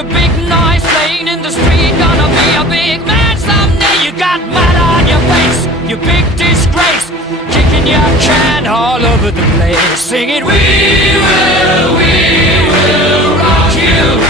a big noise playing in the street. Gonna be a big man someday. You got mud on your face, you big disgrace, kicking your can all over the place, singing we will rock you.